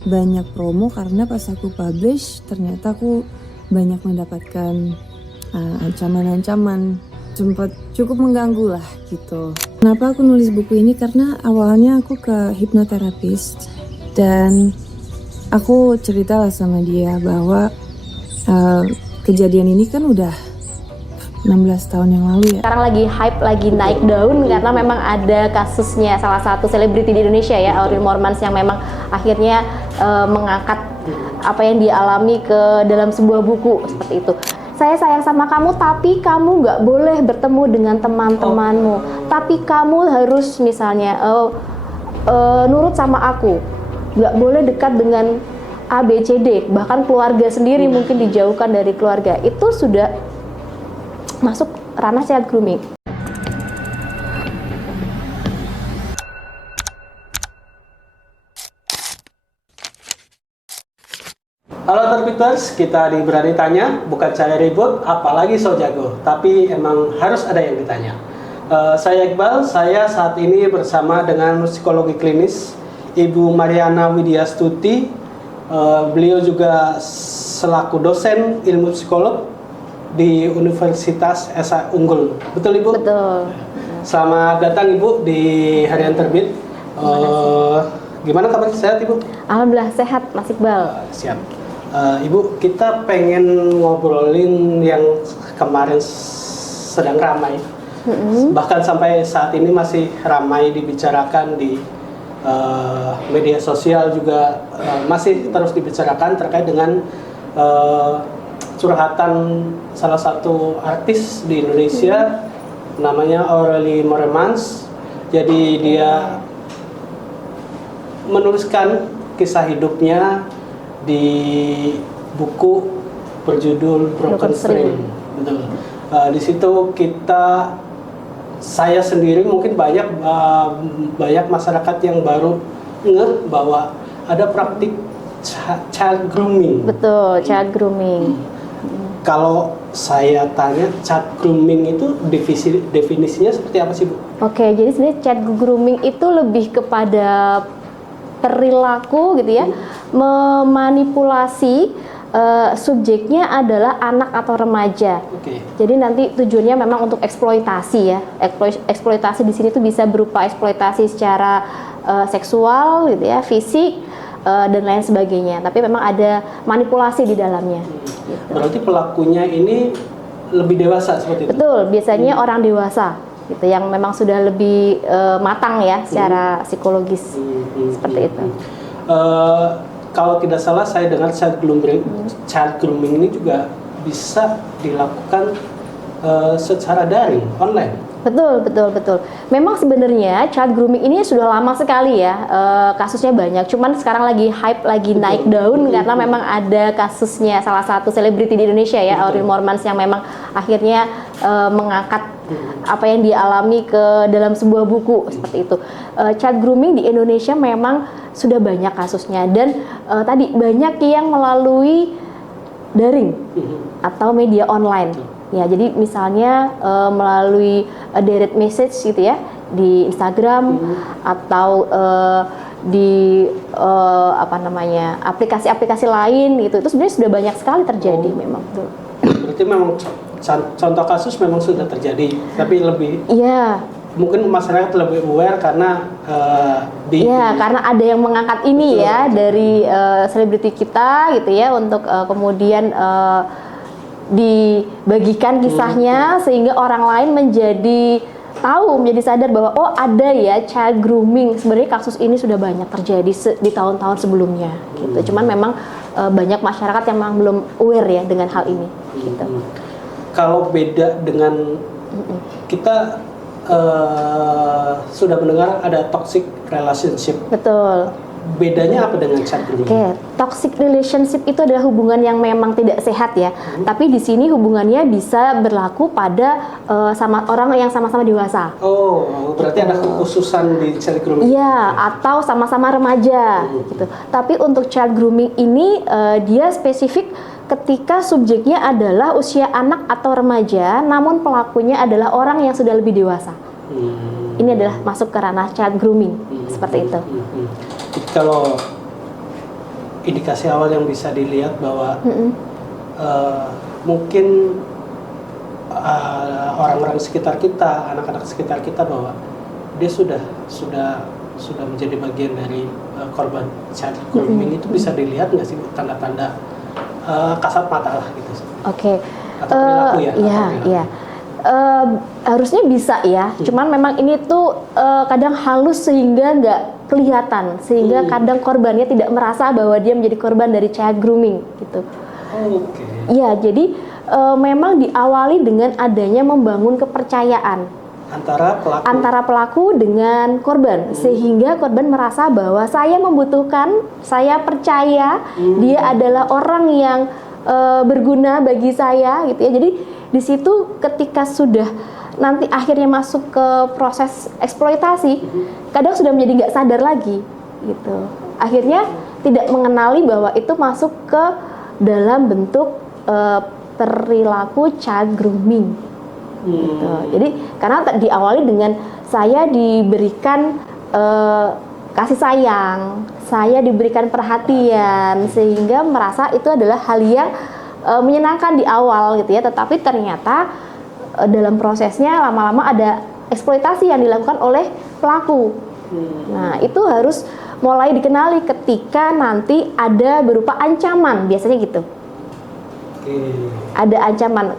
banyak promo karena pas aku publish ternyata aku banyak mendapatkan ancaman-ancaman, sempat cukup mengganggu lah gitu. Kenapa aku nulis buku ini? Karena awalnya aku ke hipnoterapis dan aku cerita lah sama dia bahwa kejadian ini kan udah 16 tahun yang lalu ya. Sekarang lagi hype, lagi naik daun karena memang ada kasusnya salah satu selebriti di Indonesia ya, Aurel Mormans, yang memang akhirnya mengangkat apa yang dialami ke dalam sebuah buku seperti itu. Saya sayang sama kamu, tapi kamu nggak boleh bertemu dengan teman-temanmu. Tapi kamu harus misalnya nurut sama aku, nggak boleh dekat dengan A, B, C, D. Bahkan keluarga sendiri mungkin dijauhkan dari keluarga. Itu sudah masuk ranah child grooming. Halo Terbiters, kita di Berani Tanya, bukan saya ribut, apalagi so jago, tapi emang harus ada yang ditanya. Saya Iqbal, saya saat ini bersama dengan psikologi klinis Ibu Mariana Widyastuti. Beliau juga selaku dosen ilmu psikolog di Universitas Esa Unggul. Betul Ibu? Betul. Selamat datang Ibu di Harian Terbit. Gimana kabar, sehat Ibu? Alhamdulillah sehat Mas Iqbal. Siap. Ibu, kita pengen ngobrolin yang kemarin sedang ramai. Bahkan sampai saat ini masih ramai dibicarakan di media sosial juga, masih terus dibicarakan terkait dengan curhatan salah satu artis di Indonesia, namanya Aurel Mormans. Jadi dia menuliskan kisah hidupnya di buku berjudul Broken Frame. Betul. Di situ saya sendiri mungkin banyak masyarakat yang baru ngeh bahwa ada praktik child grooming. Betul, child grooming. Kalau saya tanya, child grooming itu definisinya seperti apa sih Bu? Oke, jadi sebenarnya child grooming itu lebih kepada perilaku gitu ya, memanipulasi subjeknya adalah anak atau remaja. Jadi nanti tujuannya memang untuk eksploitasi ya. Eksploitasi di sini tuh bisa berupa eksploitasi secara seksual gitu ya, fisik dan lain sebagainya. Tapi memang ada manipulasi di dalamnya. Gitu. Berarti pelakunya ini lebih dewasa seperti itu? Betul, biasanya orang dewasa gitu yang memang sudah lebih matang ya secara psikologis seperti itu. Kalau tidak salah saya dengar child grooming ini juga bisa dilakukan secara daring, online. Betul. Memang sebenarnya child grooming ini sudah lama sekali ya, kasusnya banyak. Cuman sekarang lagi hype, lagi naik daun karena memang ada kasusnya salah satu selebriti di Indonesia ya, Aurel Mormans, yang memang akhirnya mengangkat apa yang dialami ke dalam sebuah buku seperti itu. Child grooming di Indonesia memang sudah banyak kasusnya, dan tadi banyak yang melalui daring atau media online. Ya, jadi misalnya melalui direct message gitu ya di Instagram atau di aplikasi-aplikasi lain gitu. Itu sebenarnya sudah banyak sekali terjadi memang. Berarti memang contoh kasus memang sudah terjadi, tapi lebih mungkin masyarakat lebih aware karena karena ada yang mengangkat ini ya dari selebriti kita gitu ya, untuk kemudian dibagikan kisahnya sehingga orang lain menjadi sadar bahwa oh ada ya child grooming. Sebenarnya kasus ini sudah banyak terjadi di tahun-tahun sebelumnya gitu. Cuman memang banyak masyarakat yang memang belum aware ya dengan hal ini gitu. Kalau beda dengan kita sudah mendengar ada toxic relationship. Betul. Bedanya apa dengan child grooming? Toxic relationship itu adalah hubungan yang memang tidak sehat ya. Tapi di sini hubungannya bisa berlaku pada sama orang yang sama-sama dewasa. Oh, berarti ada kekhususan di child grooming? Iya, atau sama-sama remaja gitu. Tapi untuk child grooming ini dia spesifik ketika subjeknya adalah usia anak atau remaja, namun pelakunya adalah orang yang sudah lebih dewasa. Ini adalah masuk ke ranah child grooming seperti itu. Kalau indikasi awal yang bisa dilihat bahwa Mm-mm. mungkin orang-orang sekitar kita, anak-anak sekitar kita bahwa dia sudah menjadi bagian dari korban child grooming. Itu bisa dilihat nggak sih tanda-tanda kasat mata lah gitu? Oke. Atau perilaku ya? Iya, atau perilaku. iya. Harusnya bisa ya, cuman memang ini tuh kadang halus sehingga nggak kelihatan, sehingga kadang korbannya tidak merasa bahwa dia menjadi korban dari child grooming gitu. Oke. Iya, jadi memang diawali dengan adanya membangun kepercayaan Antara pelaku dengan korban, sehingga korban merasa bahwa saya membutuhkan, saya percaya dia adalah orang yang berguna bagi saya gitu ya. Jadi di situ ketika sudah nanti akhirnya masuk ke proses eksploitasi, kadang sudah menjadi nggak sadar lagi gitu. Akhirnya tidak mengenali bahwa itu masuk ke dalam bentuk perilaku child grooming. Gitu. Jadi karena diawali dengan saya diberikan kasih sayang, saya diberikan perhatian, sehingga merasa itu adalah hal yang menyenangkan di awal gitu ya. Tetapi ternyata dalam prosesnya lama-lama ada eksploitasi yang dilakukan oleh pelaku. Nah itu harus mulai dikenali ketika nanti ada berupa ancaman, biasanya gitu. Ada ancaman,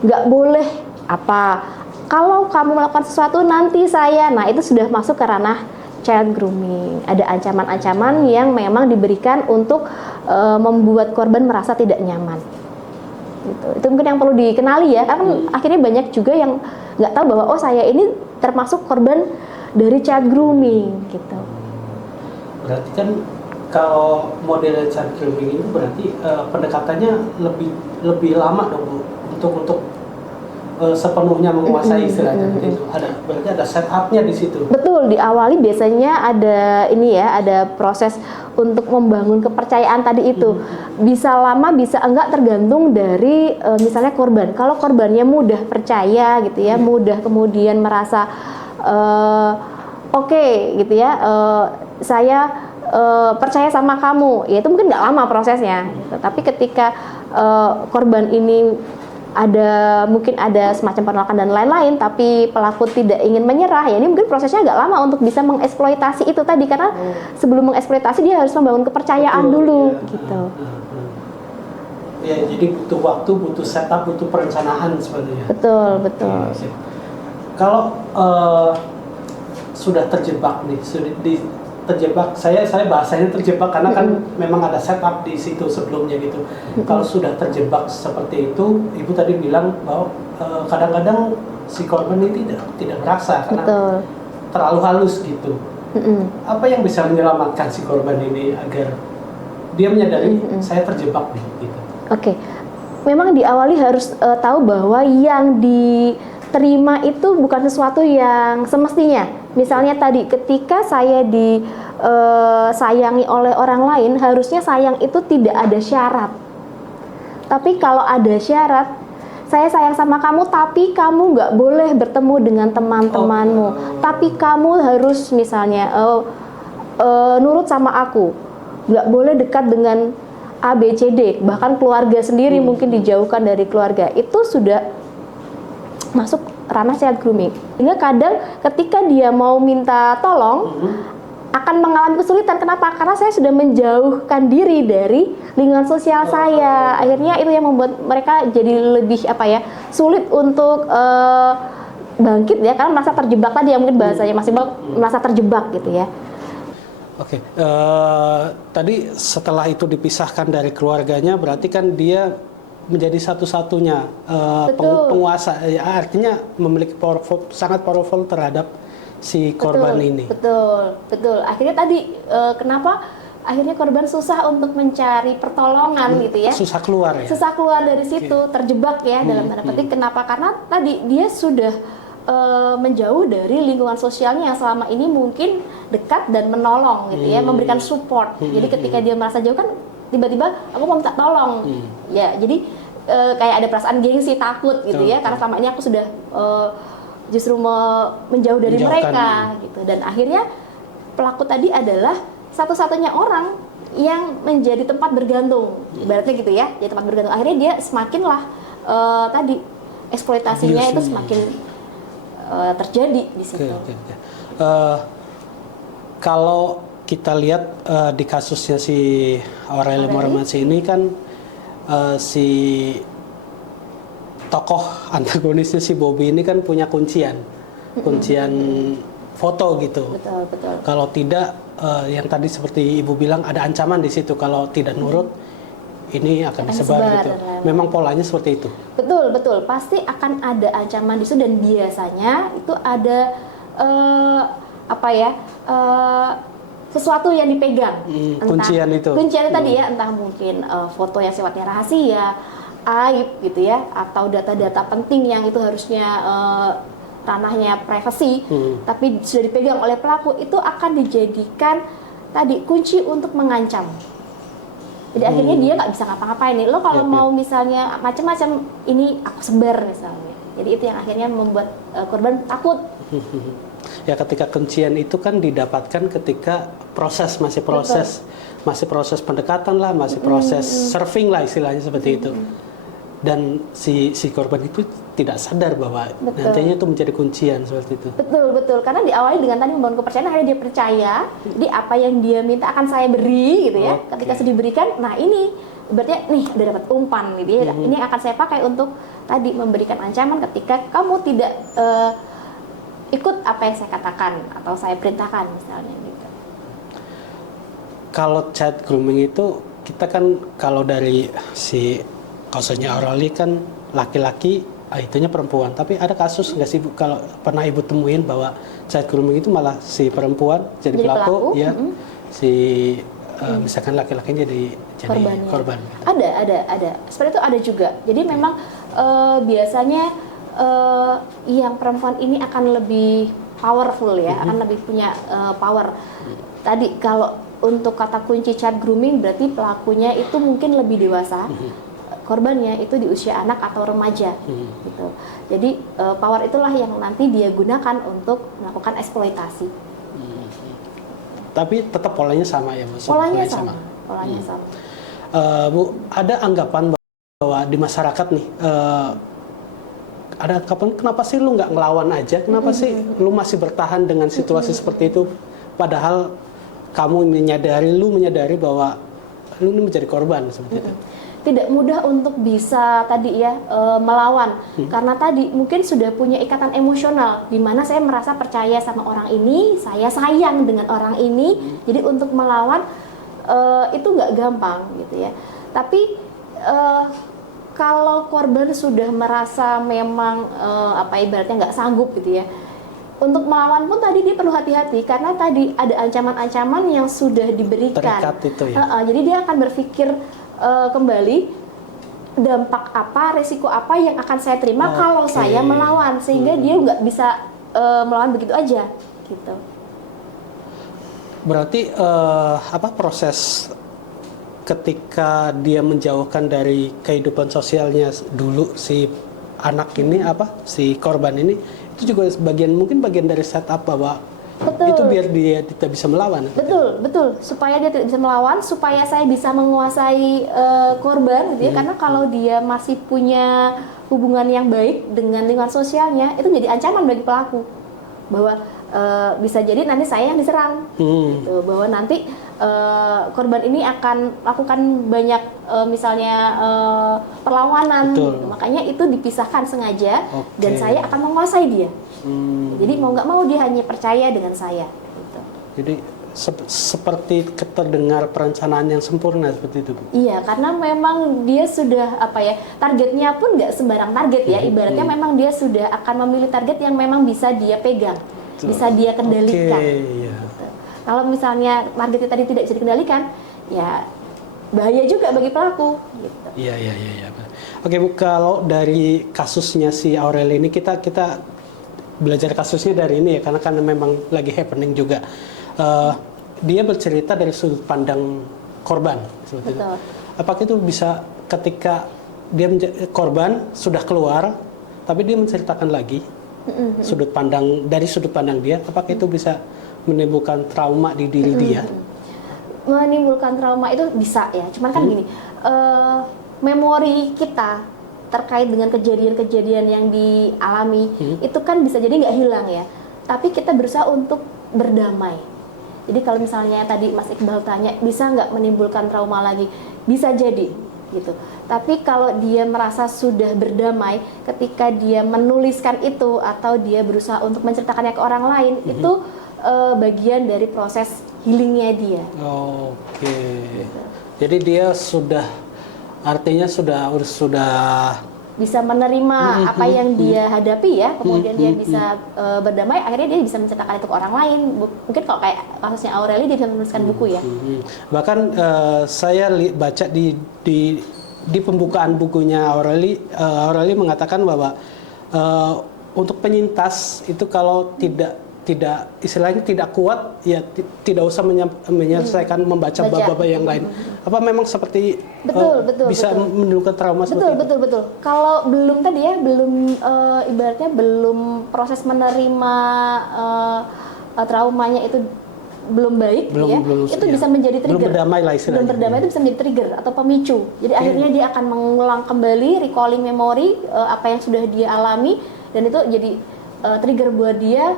nggak boleh apa, kalau kamu melakukan sesuatu nanti saya, nah itu sudah masuk ke ranah child grooming. Ada ancaman-ancaman yang memang diberikan untuk membuat korban merasa tidak nyaman. Gitu. Itu mungkin yang perlu dikenali ya, karena akhirnya banyak juga yang nggak tahu bahwa oh saya ini termasuk korban dari child grooming gitu. Berarti kan kalau model child grooming itu berarti pendekatannya lebih lama dong Bu, untuk sepenuhnya menguasai istilahnya itu. Berarti ada setupnya di situ. Betul, diawali biasanya ada ini ya, ada proses untuk membangun kepercayaan tadi itu. Bisa lama, bisa enggak, tergantung dari misalnya korban. Kalau korbannya mudah percaya gitu ya, mudah kemudian merasa oke, gitu ya, saya percaya sama kamu, ya itu mungkin nggak lama prosesnya. Gitu. Tapi ketika korban ini mungkin ada semacam penolakan dan lain-lain, tapi pelaku tidak ingin menyerah, ya ini mungkin prosesnya agak lama untuk bisa mengeksploitasi itu tadi, karena sebelum mengeksploitasi dia harus membangun kepercayaan dulu, ya. Gitu. Ya, jadi butuh waktu, butuh setup, butuh perencanaan sebenarnya. Betul. Oke, kalau sudah terjebak nih, terjebak, saya bahasanya terjebak karena kan memang ada setup di situ sebelumnya gitu. Kalau sudah terjebak seperti itu, Ibu tadi bilang bahwa kadang-kadang si korban ini tidak merasa karena terlalu halus gitu. Apa yang bisa menyelamatkan si korban ini agar dia menyadari saya terjebak nih gitu? Oke. Memang diawali harus tahu bahwa yang diterima itu bukan sesuatu yang semestinya. Misalnya tadi ketika saya disayangi oleh orang lain, harusnya sayang itu tidak ada syarat. Tapi kalau ada syarat, saya sayang sama kamu tapi kamu nggak boleh bertemu dengan teman-temanmu. Tapi kamu harus misalnya nurut sama aku, nggak boleh dekat dengan A, B, C, D. Bahkan keluarga sendiri mungkin dijauhkan dari keluarga. Itu sudah masuk ranah child grooming. Sehingga kadang ketika dia mau minta tolong akan mengalami kesulitan. Kenapa? Karena saya sudah menjauhkan diri dari lingkungan sosial saya. Akhirnya itu yang membuat mereka jadi lebih sulit untuk bangkit ya, karena merasa terjebak tadi yang mungkin bahasanya masih merasa terjebak gitu ya. Oke, tadi setelah itu dipisahkan dari keluarganya, berarti kan dia menjadi satu-satunya penguasa, artinya memiliki sangat powerful terhadap si korban ini. Betul. Akhirnya tadi kenapa akhirnya korban susah untuk mencari pertolongan gitu ya? Susah keluar dari situ, terjebak ya dalam tanda petik. Kenapa? Karena tadi dia sudah menjauh dari lingkungan sosialnya yang selama ini mungkin dekat dan menolong gitu ya, memberikan support. Jadi ketika dia merasa jauh kan tiba-tiba aku mau minta tolong, ya jadi kayak ada perasaan gengsi, takut gitu ya, karena selama ini aku sudah justru menjauh dari mereka gitu. Dan akhirnya pelaku tadi adalah satu-satunya orang yang menjadi tempat bergantung, ibaratnya gitu ya, jadi tempat bergantung. Akhirnya dia semakinlah tadi eksploitasinya Abuse, itu semakin terjadi di situ. Oke. Kalau kita lihat di kasusnya si Aureli Mormansyah ini kan si tokoh antagonisnya si Bobby ini kan punya kuncian foto gitu. Betul. Kalau tidak, yang tadi seperti Ibu bilang ada ancaman di situ. Kalau tidak nurut, ini akan disebar gitu. Memang polanya seperti itu. Betul. Pasti akan ada ancaman di situ dan biasanya itu ada sesuatu yang dipegang. Kuncian itu. Kuncian tadi ya, entah mungkin foto yang sifatnya rahasia, aib gitu ya, atau data-data penting yang itu harusnya ranahnya privasi, tapi sudah dipegang oleh pelaku, itu akan dijadikan tadi kunci untuk mengancam. Jadi akhirnya dia nggak bisa ngapa-ngapain nih. Lo kalau mau misalnya macam-macam ini aku sebar misalnya. Jadi itu yang akhirnya membuat korban takut. Ya, ketika kuncian itu kan didapatkan ketika masih proses pendekatan lah, masih proses surfing lah istilahnya seperti itu. Dan si korban itu tidak sadar bahwa nantinya itu menjadi kuncian seperti itu. Betul. Karena diawali dengan tadi membangun kepercayaan, akhirnya dia percaya, jadi apa yang dia minta akan saya beri gitu ya. Ketika sudah diberikan, nah ini berarti nih udah dapat umpan gitu ya. Ini akan saya pakai untuk tadi memberikan ancaman ketika kamu tidak ikut apa yang saya katakan atau saya perintahkan misalnya gitu. Kalau chat grooming itu kita kan kalau dari si kasusnya Aureli kan laki-laki, itunya perempuan. Tapi ada kasus nggak sih Bu, kalau pernah Ibu temuin bahwa chat grooming itu malah si perempuan jadi pelaku. Ya, si misalkan laki-lakinya jadi korban. Ada. Seperti itu ada juga. Jadi memang biasanya yang perempuan ini akan lebih powerful ya, akan lebih punya power. Tadi kalau untuk kata kunci chat grooming berarti pelakunya itu mungkin lebih dewasa. Korbannya itu di usia anak atau remaja gitu. Jadi power itulah yang nanti dia gunakan untuk melakukan eksploitasi. Tapi tetap polanya sama ya Bu? Polanya sama. Bu, ada anggapan bahwa di masyarakat nih ada anggapan, kenapa sih lu nggak ngelawan aja? Kenapa sih lu masih bertahan dengan situasi seperti itu? Padahal kamu menyadari bahwa lu ini menjadi korban seperti itu. Tidak mudah untuk bisa tadi ya melawan, karena tadi mungkin sudah punya ikatan emosional di mana saya merasa percaya sama orang ini, saya sayang dengan orang ini, jadi untuk melawan itu nggak gampang gitu ya. Tapi kalau korban sudah merasa memang ibaratnya nggak sanggup gitu ya, untuk melawan pun tadi dia perlu hati-hati karena tadi ada ancaman-ancaman yang sudah diberikan. Terikat itu ya. Jadi dia akan berpikir kembali dampak apa, resiko apa yang akan saya terima kalau saya melawan, sehingga dia nggak bisa melawan begitu aja gitu. Berarti proses ketika dia menjauhkan dari kehidupan sosialnya dulu si anak ini si korban ini, itu juga mungkin bagian dari setup bahwa itu biar dia tidak bisa melawan. Betul. Supaya dia tidak bisa melawan, supaya saya bisa menguasai korban gitu ya. Karena kalau dia masih punya hubungan yang baik dengan lingkungan sosialnya, itu jadi ancaman bagi pelaku. Bahwa bisa jadi nanti saya yang diserang. Gitu. Bahwa nanti korban ini akan lakukan banyak misalnya perlawanan. Gitu. Makanya itu dipisahkan sengaja dan saya akan menguasai dia. Jadi mau nggak mau dia hanya percaya dengan saya. Gitu. Jadi seperti terdengar perencanaan yang sempurna seperti itu, Bu. Iya, karena memang dia sudah targetnya pun nggak sembarang target ya. Ibaratnya memang dia sudah akan memilih target yang memang bisa dia pegang, bisa dia kendalikan. Gitu. Kalau misalnya targetnya tadi tidak bisa dikendalikan, ya bahaya juga bagi pelaku. Gitu. Iya. Oke Bu, kalau dari kasusnya si Aureli ini kita belajar kasusnya dari ini ya, karena kan memang lagi happening juga. Dia bercerita dari sudut pandang korban seperti itu. Apakah itu bisa ketika dia korban sudah keluar, tapi dia menceritakan lagi dari sudut pandang dia, apakah itu bisa menimbulkan trauma di diri dia? menimbulkan trauma itu bisa ya, cuman kan gini, memori kita terkait dengan kejadian-kejadian yang dialami itu kan bisa jadi nggak hilang ya, tapi kita berusaha untuk berdamai. Jadi kalau misalnya tadi Mas Iqbal tanya bisa nggak menimbulkan trauma lagi, bisa jadi gitu. Tapi kalau dia merasa sudah berdamai ketika dia menuliskan itu atau dia berusaha untuk menceritakannya ke orang lain, itu bagian dari proses healingnya dia. Oke. Jadi dia artinya sudah bisa menerima apa yang dia hadapi ya, kemudian dia bisa berdamai, akhirnya dia bisa menceritakan itu ke orang lain. Mungkin kalau kayak kasusnya Aureli, dia bisa menuliskan buku ya. Bahkan saya baca di pembukaan bukunya Aureli mengatakan bahwa untuk penyintas itu kalau tidak istilahnya tidak kuat ya tidak usah menyelesaikan membaca bab-bab yang lain. Apa memang seperti bisa menimbulkan trauma seperti itu? Betul. Kalau belum tadi ya, ibaratnya belum proses menerima traumanya itu belum baik, itu bisa menjadi trigger. Belum berdamai lah istilahnya. Belum berdamai itu bisa menjadi trigger atau pemicu. Jadi akhirnya dia akan mengulang kembali, recalling memori apa yang sudah dia alami, dan itu jadi trigger buat dia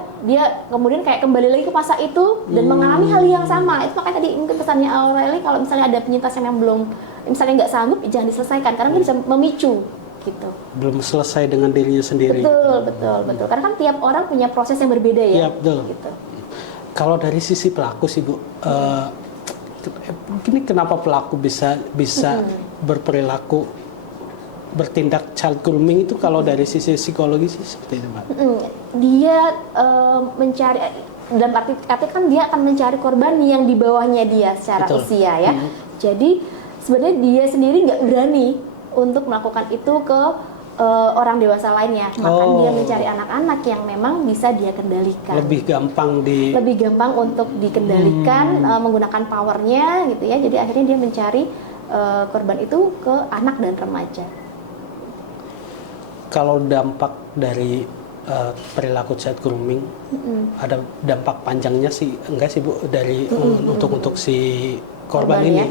kemudian kayak kembali lagi ke masa itu dan mengalami hal yang sama. Itu makanya tadi mungkin pesannya Aureli, kalau misalnya ada penyintas yang belum, misalnya nggak sanggup, jangan diselesaikan karena itu bisa memicu gitu. Belum selesai dengan dirinya sendiri. Betul. Karena kan tiap orang punya proses yang berbeda ya. Iya, betul. Gitu. Kalau dari sisi pelaku sih Bu, ini kenapa pelaku bisa berperilaku bertindak child grooming itu kalau dari sisi psikologi sih seperti itu, Mbak? Dia mencari, dalam arti kan dia akan mencari korban yang di bawahnya dia secara usia ya. Jadi sebenarnya dia sendiri nggak berani untuk melakukan itu ke orang dewasa lainnya. Maka dia mencari anak-anak yang memang bisa dia kendalikan. Lebih gampang untuk dikendalikan menggunakan powernya gitu ya. Jadi akhirnya dia mencari korban itu ke anak dan remaja. Kalau dampak dari perilaku child grooming, ada dampak panjangnya sih enggak sih Bu dari untuk si korban ini? Ya?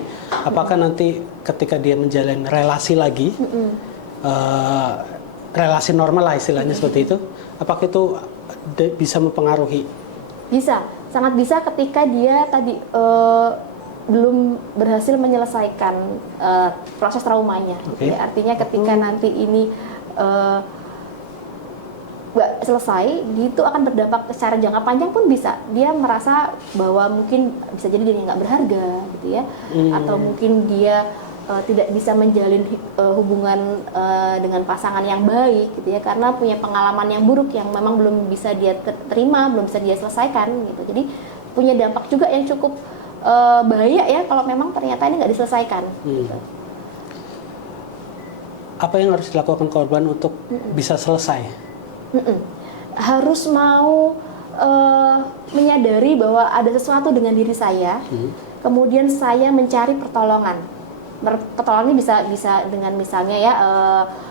Apakah nanti ketika dia menjalin relasi lagi, relasi normal lah istilahnya seperti itu, apakah itu bisa mempengaruhi? Bisa, sangat bisa ketika dia tadi belum berhasil menyelesaikan proses traumanya. Ya, artinya ketika nanti ini nggak selesai, itu akan berdampak secara jangka panjang pun bisa. Dia merasa bahwa mungkin bisa jadi dia nggak berharga, gitu ya, atau mungkin dia tidak bisa menjalin hubungan dengan pasangan yang baik, gitu ya, karena punya pengalaman yang buruk yang memang belum bisa dia terima, belum bisa dia selesaikan, gitu. Jadi punya dampak juga yang cukup bahaya ya kalau memang ternyata ini nggak diselesaikan. Gitu. Apa yang harus dilakukan korban untuk bisa selesai? Harus mau menyadari bahwa ada sesuatu dengan diri saya, kemudian saya mencari pertolongan. Pertolongan ini bisa dengan misalnya ya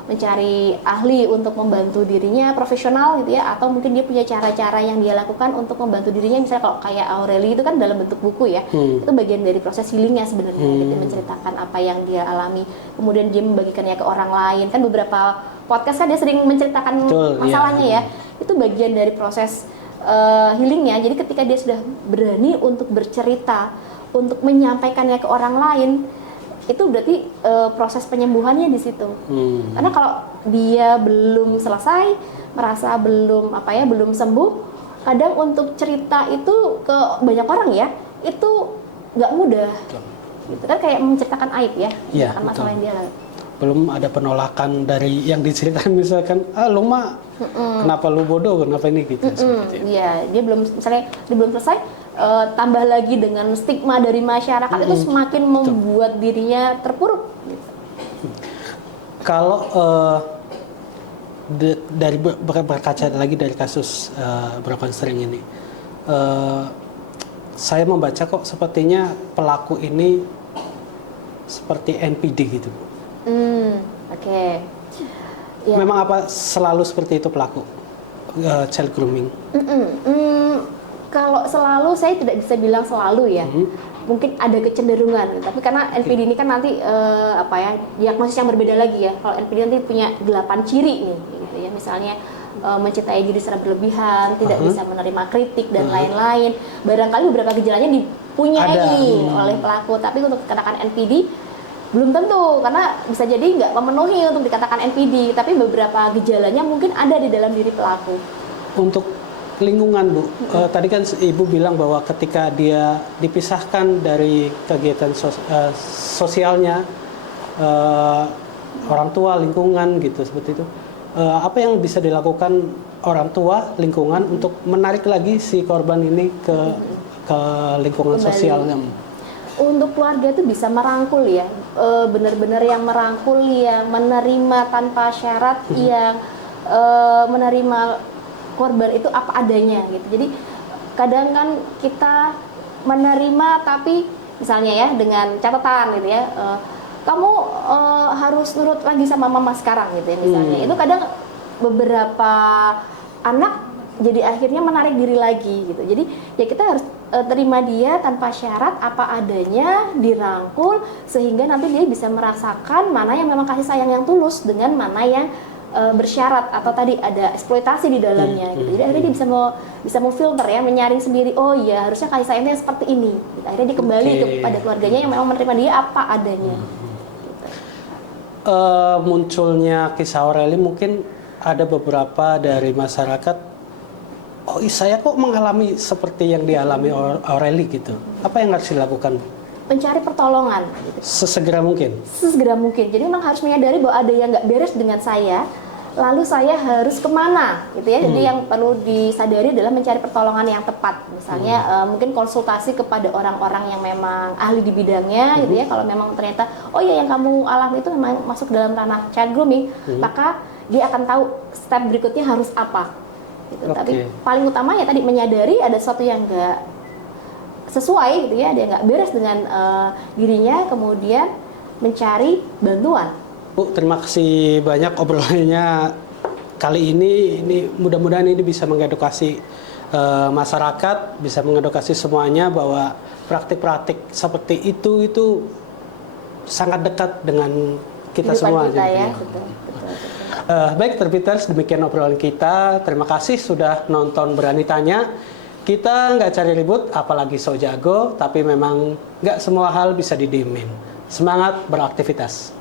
mencari ahli untuk membantu dirinya, profesional gitu ya, atau mungkin dia punya cara-cara yang dia lakukan untuk membantu dirinya. Misalnya kalau kayak Aureli itu kan dalam bentuk buku ya, itu bagian dari proses healingnya sebenarnya, gitu, menceritakan apa yang dia alami, kemudian dia membagikannya ke orang lain. Kan beberapa podcast kan dia sering menceritakan masalahnya ya, itu bagian dari proses healingnya. Jadi ketika dia sudah berani untuk bercerita, untuk menyampaikannya ke orang lain, itu berarti proses penyembuhannya di situ. Karena kalau dia belum selesai, merasa belum sembuh, kadang untuk cerita itu ke banyak orang ya, itu nggak mudah. Gitu kan kayak menceritakan aib ya, menceritakan masalah yang dia lalu. Belum ada penolakan dari yang diceritakan, misalkan lu mah kenapa lu bodoh, kenapa ini gitu. Iya, dia belum selesai, tambah lagi dengan stigma dari masyarakat, itu semakin membuat dirinya terpuruk. Gitu. Kalau dari berkaca lagi dari kasus broken string ini, saya membaca kok sepertinya pelaku ini seperti NPD gitu. Oke. Ya. Memang apa selalu seperti itu pelaku child grooming? Kalau selalu saya tidak bisa bilang selalu ya. mungkin ada kecenderungan, tapi karena NPD ini kan nanti diagnosis yang berbeda lagi ya. Kalau NPD nanti punya 8 ciri nih, gitu ya. Misalnya mencintai diri secara berlebihan, tidak bisa menerima kritik dan lain-lain. Barangkali beberapa gejalanya dipunyai oleh pelaku, tapi untuk dikatakan NPD belum tentu, karena bisa jadi nggak memenuhi untuk dikatakan NPD, tapi beberapa gejalanya mungkin ada di dalam diri pelaku. Untuk lingkungan, Bu, tadi kan Ibu bilang bahwa ketika dia dipisahkan dari kegiatan sosialnya, orang tua, lingkungan gitu, seperti itu. Apa yang bisa dilakukan orang tua, lingkungan untuk menarik lagi si korban ini ke lingkungan Kembali. sosialnya? Untuk keluarga itu bisa merangkul ya, benar-benar yang merangkul, yang menerima tanpa syarat, yang menerima korban itu apa adanya gitu. Jadi kadang kan kita menerima tapi misalnya ya dengan catatan gitu ya, kamu harus nurut lagi sama mama sekarang gitu ya misalnya. Itu kadang beberapa anak jadi akhirnya menarik diri lagi gitu. Jadi ya kita harus terima dia tanpa syarat, apa adanya, dirangkul, sehingga nanti dia bisa merasakan mana yang memang kasih sayang yang tulus dengan mana yang bersyarat atau tadi ada eksploitasi di dalamnya gitu. Jadi akhirnya dia bisa mau filter ya, menyaring sendiri, oh iya harusnya kasih sayangnya seperti ini gitu. Akhirnya dia kembali kepada keluarganya yang memang menerima dia apa adanya. Munculnya kisah Aureli, mungkin ada beberapa dari masyarakat, oh saya kok mengalami seperti yang dialami Aureli gitu. Apa yang harus dilakukan? Mencari pertolongan gitu. Sesegera mungkin? Sesegera mungkin. Jadi memang harus menyadari bahwa ada yang nggak beres dengan saya, lalu saya harus kemana gitu ya. Jadi yang perlu disadari adalah mencari pertolongan yang tepat. Misalnya mungkin konsultasi kepada orang-orang yang memang ahli di bidangnya gitu ya. Kalau memang ternyata oh ya yang kamu alami itu memang masuk dalam ranah child grooming, maka dia akan tahu step berikutnya harus apa gitu. Tapi paling utama ya tadi menyadari ada sesuatu yang nggak sesuai gitu ya, dia nggak beres dengan dirinya, kemudian mencari bantuan. Bu, terima kasih banyak obrolannya kali ini. Mudah-mudahan ini bisa mengedukasi masyarakat, bisa mengedukasi semuanya bahwa praktik-praktik seperti itu sangat dekat dengan kita semua. Kita ya, betul. Baik, Terpiters, demikian obrolan kita. Terima kasih sudah nonton Berani Tanya. Kita nggak cari ribut, apalagi so jago, tapi memang nggak semua hal bisa didiemin. Semangat beraktivitas.